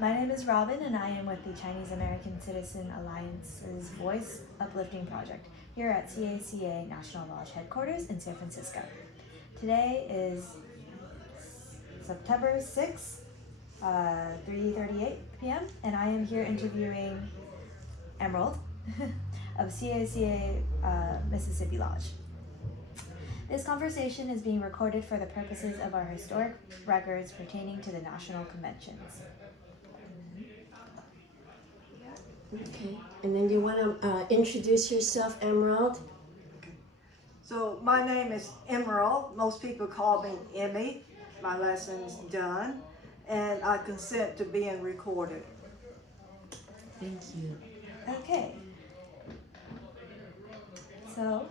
My name is Robin, and I am with the Chinese American Citizen Alliance's Voice Uplifting Project here at C.A.C.A. National Lodge headquarters in San Francisco. Today is September 6th, 3:38 p.m., and I am here interviewing Emerald of C.A.C.A. Mississippi Lodge. This conversation is being recorded for the purposes of our historic records pertaining to the national conventions. Okay, and then you want to introduce yourself, Emerald? So my name is Emerald. Most people call me Emmy. My last name is Dunn, and I consent to being recorded. Thank you. Okay. So,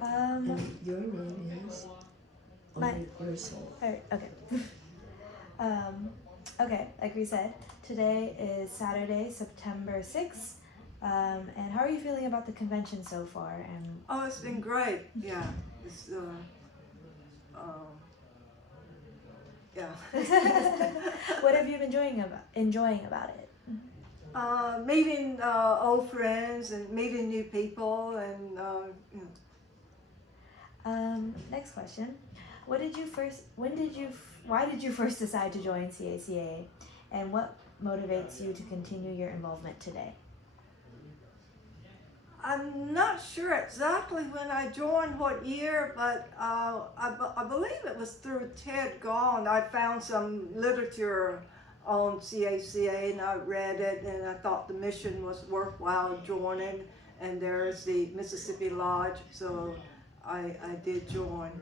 And your name is? Yourself. Okay. Okay, like we said, today is Saturday, September 6th. And how are you feeling about the convention so far? And Oh, it's been great. Yeah, it's yeah. what have you been enjoying about it? Meeting old friends and meeting new people, and you know. Next question. Why did you first decide to join C.A.C.A. and what motivates you to continue your involvement today? I'm not sure exactly when I joined, what year, but I believe it was through Ted Gahn. I found some literature on C.A.C.A. and I read it, and I thought the mission was worthwhile joining, and there's the Mississippi Lodge, so I did join.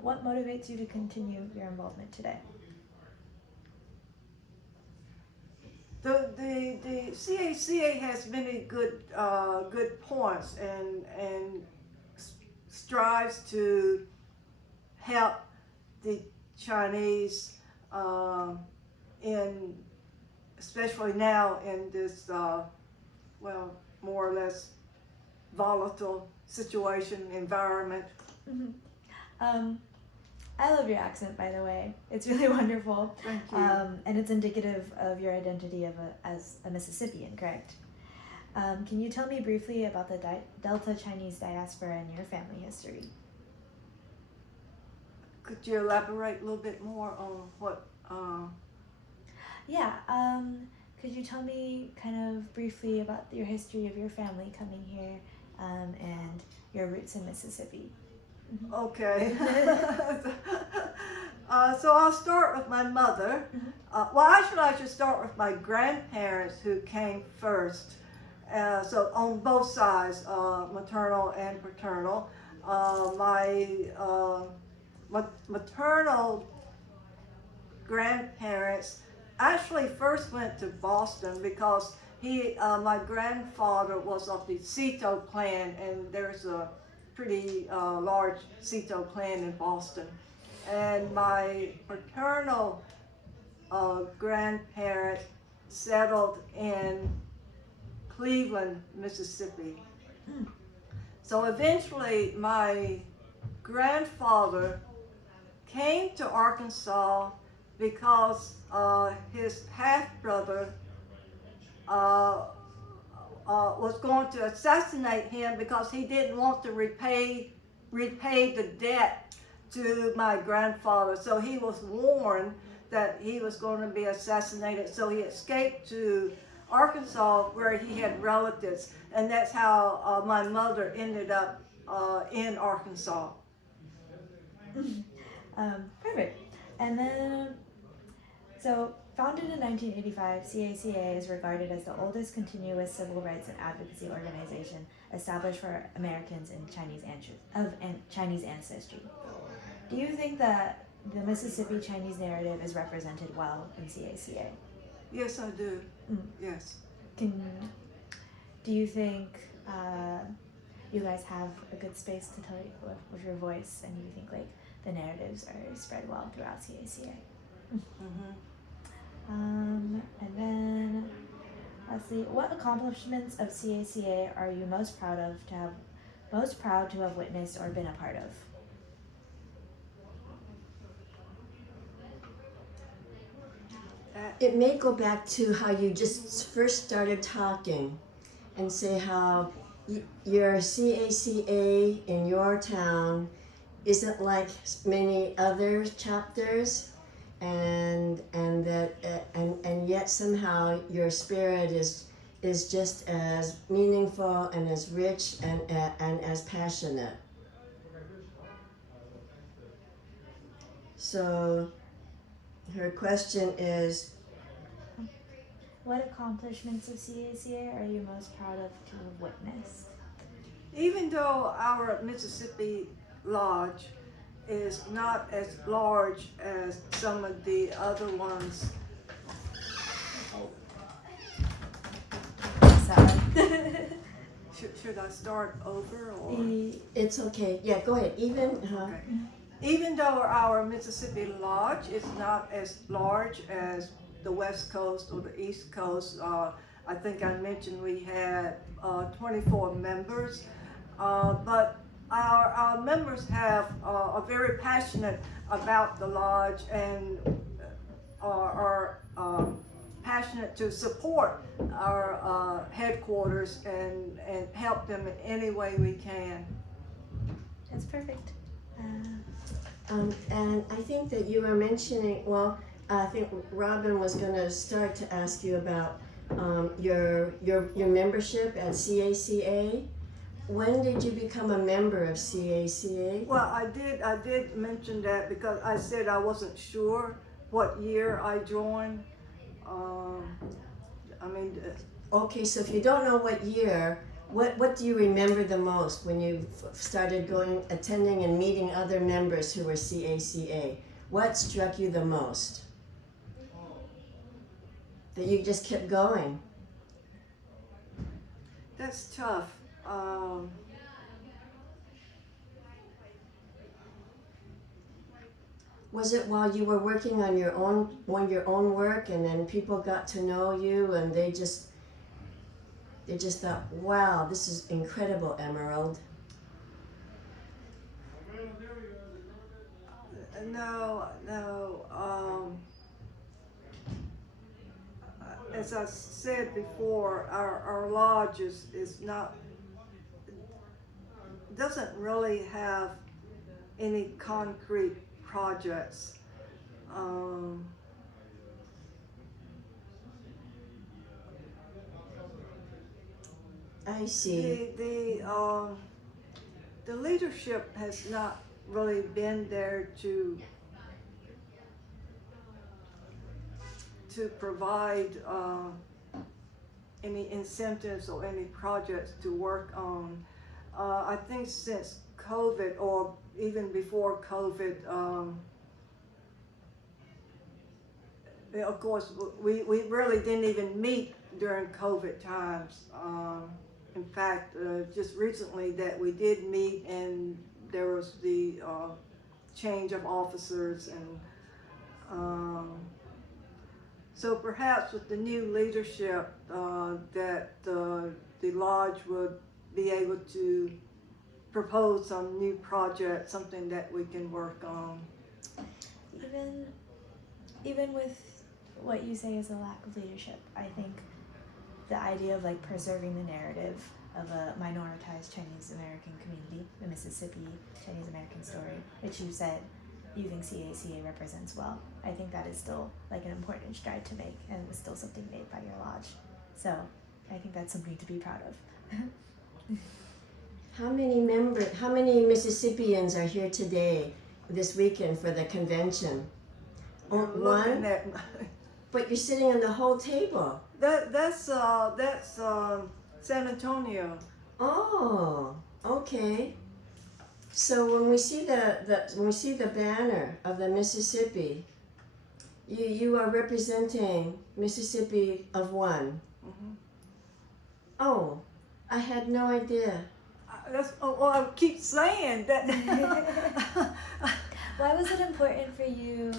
What motivates you to continue your involvement today? The C.A.C.A. has many good points and strives to help the Chinese especially now in this more or less volatile situation environment. Mm-hmm. I love your accent, by the way. It's really wonderful. Thank you. And it's indicative of your identity as a Mississippian, correct? Can you tell me briefly about the Delta Chinese diaspora and your family history? Could you elaborate a little bit more on what? Yeah. Could you tell me kind of briefly about your history of your family coming here and your roots in Mississippi? Mm-hmm. Okay. So I'll start with my mother. Mm-hmm. Actually, I should start with my grandparents who came first. So on both sides, maternal and paternal. My maternal grandparents actually first went to Boston because my grandfather was of the C.A.C.A. clan, and there's a pretty large C.A.C.A. clan in Boston. And my paternal grandparents settled in Cleveland, Mississippi. So eventually my grandfather came to Arkansas because his half-brother was going to assassinate him because he didn't want to repay the debt to my grandfather. So he was warned that he was going to be assassinated. So he escaped to Arkansas where he had relatives, and that's how my mother ended up in Arkansas. Perfect. And then, so founded in 1985, C.A.C.A. is regarded as the oldest continuous civil rights and advocacy organization established for Americans of Chinese ancestry. Do you think that the Mississippi Chinese narrative is represented well in C.A.C.A.? Yes, I do. Yes. Do you think you guys have a good space to tell with your voice, and you think like the narratives are spread well throughout C.A.C.A.? And then let's see, what accomplishments of C.A.C.A. are you most proud to have witnessed or been a part of? it may go back to how you just first started talking and say how your C.A.C.A. in your town isn't like many other chapters, and yet somehow your spirit is just as meaningful and as rich and as passionate. So her question is, what accomplishments of C.A.C.A. are you most proud of to have witnessed? Even though our Mississippi Lodge is not as large as some of the other ones. Sorry. Should I start over or? it's okay. Yeah, go ahead. Okay. Even though our Mississippi Lodge is not as large as the West Coast or the East Coast, I think I mentioned we had 24 members, but our members are very passionate about the lodge and are passionate to support our headquarters and help them in any way we can. That's perfect. And I think that you were mentioning, well, I think Robin was going to start to ask you about your membership at C.A.C.A. When did you become a member of C.A.C.A.? Well, I did mention that because I said I wasn't sure what year I joined. Okay, so if you don't know what year, what do you remember the most when you started attending and meeting other members who were C.A.C.A.? What struck you the most? That you just kept going? That's tough. Was it while you were working on your own work, and then people got to know you, and they just thought, wow, this is incredible, Emerald? No. As I said before, our lodge is not, doesn't really have any concrete projects. I see. The leadership has not really been there to provide any incentives or any projects to work on. I think since COVID, or even before COVID, of course, we really didn't even meet during COVID times. In fact, just recently that we did meet, and there was the change of officers, and so perhaps with the new leadership, that the lodge would be able to propose some new project, something that we can work on. Even with what you say is a lack of leadership, I think the idea of like preserving the narrative of a minoritized Chinese American community, the Mississippi Chinese American story, which you said you think C.A.C.A. represents well, I think that is still like an important stride to make, and it's still something made by your lodge. So I think that's something to be proud of. How many Mississippians are here today, this weekend, for the convention? One? But you're sitting on the whole table. That's San Antonio. Oh, okay. So when we see the banner of the Mississippi, you are representing Mississippi of one. Mm-hmm. Oh, I had no idea. I keep saying that. Why was it important for you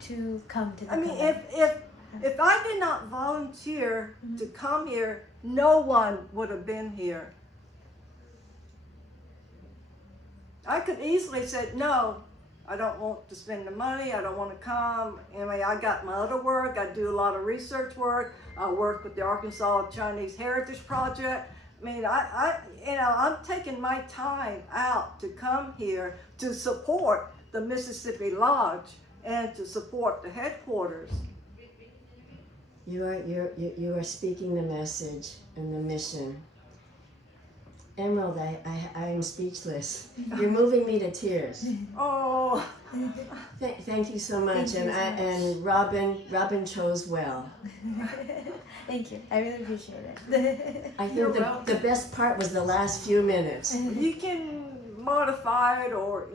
to come to the if I did not volunteer to come here, no one would have been here. I could easily say, no, I don't want to spend the money. I don't want to come. Anyway, I got my other work. I do a lot of research work. I work with the Arkansas Chinese Heritage Project. I mean, I'm taking my time out to come here to support the Mississippi Lodge and to support the headquarters. You are speaking the message and the mission. Emerald, I am speechless. You're moving me to tears. Oh, Thank you so much, Thank you and Robin chose well. Thank you. I really appreciate it. I think the best part was the last few minutes. you can modify it or,